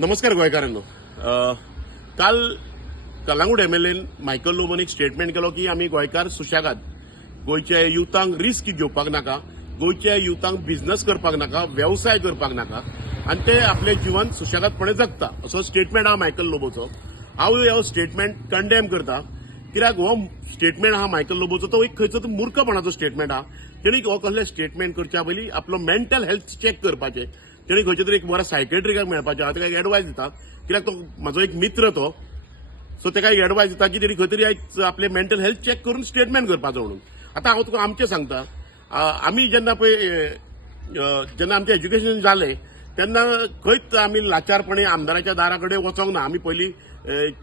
नमस्कार गोंयकारांनो. काल Calangute MLN Michael लोबोन एक स्टेटमेंट केलो की आमी गोंयकार सुशेगाद, गोंयच्या युथांक रिस्क घेवपाक नाका, गोंयच्या युथांक बिझनेस करपाक नाका, व्यवसाय करपाक नाका आणि ते आपले जीवन सुशेगादपणे जगता असो स्टेटमेंट हा मायकल लोबोचो. हांव हो स्टेटमेंट कंडेम करता कित्याक हो स्टेटमेंट हा मायकल लोबोचो तो एक खंयचो तो मूर्खपणाचो स्टेटमेंट हा. तेणी हो कसले स्टेटमेंट करच्या पयलीं आपलो मेंटल हेल्थ चेक करपाचें. तेणी खंयच्या तरी एक बरो सायकेट्रिकाक मेळपाचें. हांव ताका एक एडवायस दिता कित्याक तो म्हाजो एक मित्र तो, सो ताका एक एडवायस दिता की तेणी खंय तरी आयज आपले मेंटल हेल्थ चेक करून स्टेटमेंट करपाचो म्हणून. आतां हांव तुका आमचें सांगता. आमी जेन्ना आमचें एज्युकेशन जालें तेन्ना खंयच आमी लाचारपणी आमदाराच्या दारा कडेन वचोंक ना. आमी पयलीं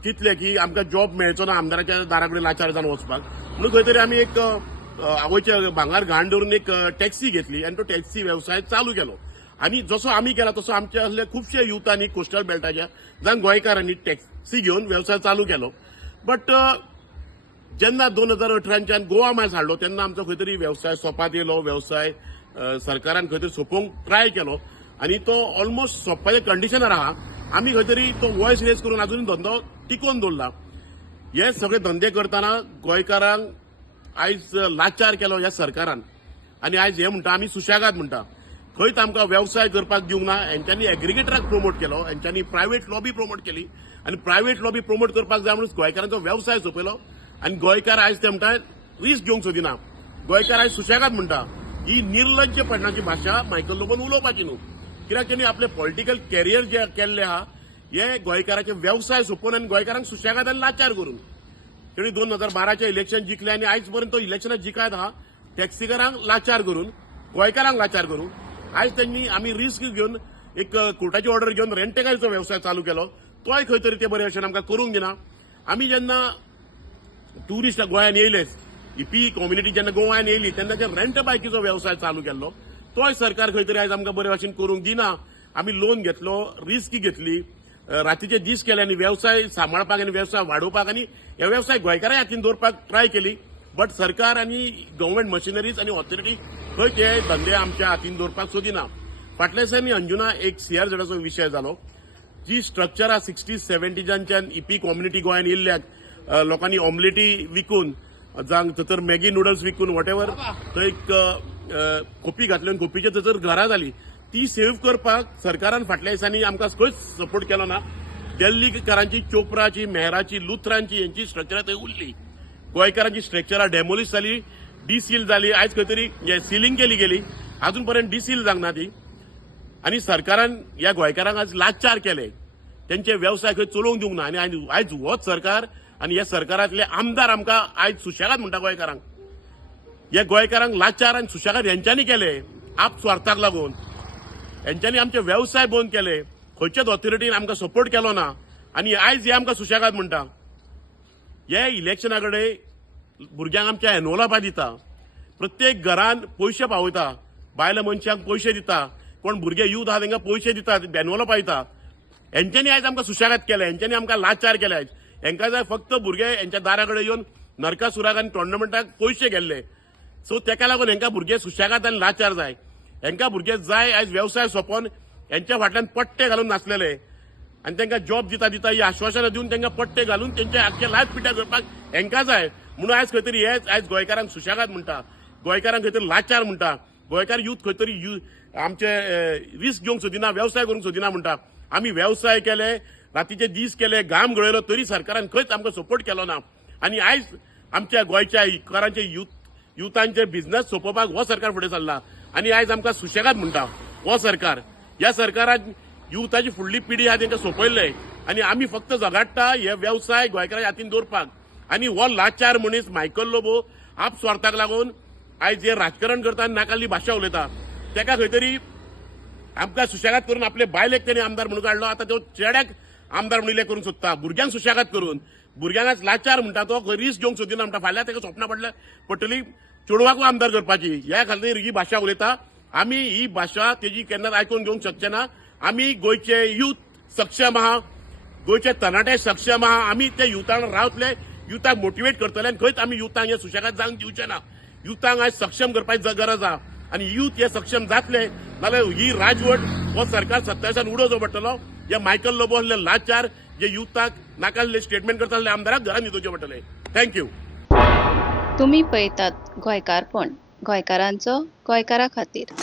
चिंतलें की आमकां जॉब मेळचो ना आमदाराच्या दारा कडेन लाचार जावन वचपाक, म्हणून खंय तरी आमी एक आवयच्या भांगार घाण दवरून एक टॅक्सी घेतली आणि तो टॅक्सी वेवसाय चालू केलो. आणि जसो आमी केला तसो आमचे असले खुबशे युथांनी कोस्टल बेल्टाच्या जावं गोंयकारांनी टॅक्सी घेवन वेवसाय चालू केलो. बट जेन्ना 2018च्यान गोवा मायस हाडलो तेन्ना आमचो खंय तरी वेवसाय सोंपात येयलो. वेवसाय सरकारान खंय तरी सोंपोवंक ट्राय केलो आणि तो ऑलमोस्ट सोंपपाच्या कंडिशनार आहा. आमी खंय तरी तो वॉयस रेज करून अजून धंदो टिकोवन दवरला. हे सगळे धंदे करतना गोंयकारांक आयज लाचार केलो ह्या सरकारान आणि आयज हे म्हणटा आमी सुशेगाद म्हणटा. खंयच आमकां वेवसाय करपाक दिवंक ना. हेंच्यांनी एग्रिगेटराक प्रमोट केलो, हेंच्यांनी प्रायव्हेट लॉबी प्रमोट केली आणि प्रायव्हेट लॉबी प्रमोट करपाक जाय म्हणून गोंयकारांचो वेवसाय सोंपयलो आणि गोंयकार आयज ते म्हणटा रिस्क घेवंक सोदिना. गोंयकार आयज सुशेगाद म्हणटा. ही निर्लज्जपणाची भाशा मायकल लोबोन उलोवपाची न्हू. कित्याक तेणी आपले पॉलिटिकल कॅरियर जे केल्ले आहा हे गोंयकाराचे वेवसाय सोंपोवन आनी गोंयकारांक सुशेगाद आनी लाचार करून. तेणी 2012चे इलेक्शन जिखले आणि आयज पर्यंत तो इलेक्शनां जिखायत आहा टॅक्सीकारांक लाचार करून, गोंयकारांक लाचार करून. आयज त्यांनी आमी रिस्क घेवन एक कोर्टाची ऑर्डर घेवन रेंटेकारीचो व्यवसाय चालू केलो. तोय खंय तरी ते बरे भशेन आमकां करूंक दिना. आमी जेन्ना ट्युरिस्ट गोंयांत येयलेच, इपी कम्युनिटी जेन्ना गोंयांत येयली तेन्ना जे रेंट बायकीचो व्यवसाय चालू केल्लो तोय सरकार खंय तरी आयज आमकां बरे भशेन करूंक दिना. आमी लोन घेतलो, रिस्क घेतली, रातीचे दीस केले आनी व्यवसाय सांबाळपाक आनी व्यवसाय वाडोवपाक आनी हे व्यवसाय गोंयकारांच्या हातीन दवरपाक ट्राय केली. बट सरकार आनी गव्हर्मेंट मशिनरीज आनी ऑथॉरिटी खंय ते धंदे आमच्या हातीन दवरपाक सोदिना. फाटल्या दिसांनी अंजुना एक CRZचो विशय जालो. जी स्ट्रक्चरां 60-70च्यान इपी कम्युनिटी गोंयांत येयल्ल्याक लोकांनी ऑमलेटी विकून जावं थंयसर मॅगी नूडल्स विकून वॉटेवर थंय एक खोपी घातली, खोपीच्या थंयसर घरां जाली. ती सेव्ह करपाक सरकारान फाटल्या दिसांनी आमकां खंयच सपोर्ट केलो ना. दिल्लीकारांची, चोप्राची, मेहराची, लुथरांची यांची स्ट्रक्चरां थंय उरली. गोंयकारांची स्ट्रक्चरां डेमोलिश जाली, डिसील जाली. आयज खंय तरी सिलींग केली गेली, अजून पर्यंत डिसील जावंक ना ती. आणि सरकारान ह्या गोंयकारांक आज लाचार केले. त्यांचे व्यवसाय खंय चलोवंक दिवंक ना. आणि आयज होच सरकार आणि ह्या सरकारांतले आमदार आमकां आयज सुशेगाद म्हणटा गोंयकारांक. ह्या गोंयकारांक लाचार आनी सुशेगाद हेंच्यांनी केले आप स्वार्थाक लागून. हेंच्यांनी आमचे व्यवसाय बंद केले. खंयच्याच ऑथॉरिटीन आमकां सपोर्ट केलो ना आणि आयज हे आमकां सुशेगाद म्हणटा. हे इलेक्शना कडेन भुरग्यांक आमच्या एनवलपां दिता, प्रत्येक घरान पयशे पावयता, बायल्या मनशांक पयशे दिता, कोण भुरगे यूथ आहा तांकां पयशे दिता, एनवलपां दिता. हेंच्यांनी आयज आमकां सुशेगाद केले, हेंच्यांनी आमकां लाचार केले. आयज हेंकां जाय फक्त भुरगे हेंच्या दारा कडेन येवन नरकासुराक आनी टोर्नामेंटाक पयशे गेल्ले. सो तेका लागून हेंकां भुरगे सुशेगाद आनी लाचार जाय. हेंकां भुरगे जाय आयज व्यवसाय सोंपोवन हेंच्या फाटल्यान पट्टे घालून नासलेले आनी तांकां जॉब दिता दिता ही आश्वासनां दिवन तांकां पट्टे घालून तेंचे आख्खे लायफ पिड्ड्यार करपाक हेंकां जाय. म्हणून आयज खंय तरी हेच आयज गोंयकारांक सुशेगाद म्हणटा, गोंयकारांक खंय तरी लाचार म्हणटा. गोंयकार यूथ खंय तरी आमचे रिस्क घेवंक सोदिना, व्यवसाय करूंक सोदिना म्हणटा. आमी व्यवसाय केले, रातीचे दीस केले, घाम गळयलो, तरी सरकारान खंयच आमकां सपोर्ट केलो ना. आणि आयज आमच्या गोंयच्या गोंयकारांचे युथांचे बिझनेस सोंपोवपाक हो सरकार फुडें सरला आणि आयज आमकां सुशेगाद म्हणटा हो सरकार. ह्या सरकारान युथाची फुडली पिढी आहा तांकां सोंपयल्ले आणि आमी फक्त झगडटा हे व्यवसाय गोंयकारांच्या हातीन दवरपाक. आणि हो लाचार मनीस मायकल लोबो आप स्वार्थाक लागून आयज जे राजकारण करता आनी नाकाल्ली भाशा उलयता तेका खंय तरी आमकां सुशेगाद करून आपले बायलेक तेणी आमदार म्हणून काडलो. आतां तो चेड्याक आमदार म्हणून करूंक सोदता, भुरग्यांक सुशेगाद करून. भुरग्यांक लाचार म्हणटा तो रिस्क घेवंक सोदिना म्हणटा. फाल्यां ताका स्वप्नां पडटली चेडवाकूय आमदार करपाची. ह्या खातीर ही भाशा उलयता. आमी ही भाशा तेजी केन्नाच आयकून घेवंक शकचे ना. आमी गोंयचे यूथ सक्षम आहा, गोंयचे तरणाटे सक्षम आहा. आमी ते युथान रावतले, युथाक मोटिवेट करतले आनी खंयच आमी युथांक हे सुशेगाद जावंक दिवचे ना. युथांक आयज सक्षम करपाची गरज आहा आणि युथ हे सक्षम जातले नाल्यार ही राजवट हो सरकार सत्तावीसान उडोवचो पडटलो जे मायकल लोबो असले लाचार जे युथाक नाका आसले स्टेटमेंट करता आसले आमदाराक घरांत न्हिदोवचे पडटले. थँक्यू. तुम्ही पळयतात गोंयकारपण, गोंयकारांचो गोंयकारा खातीर.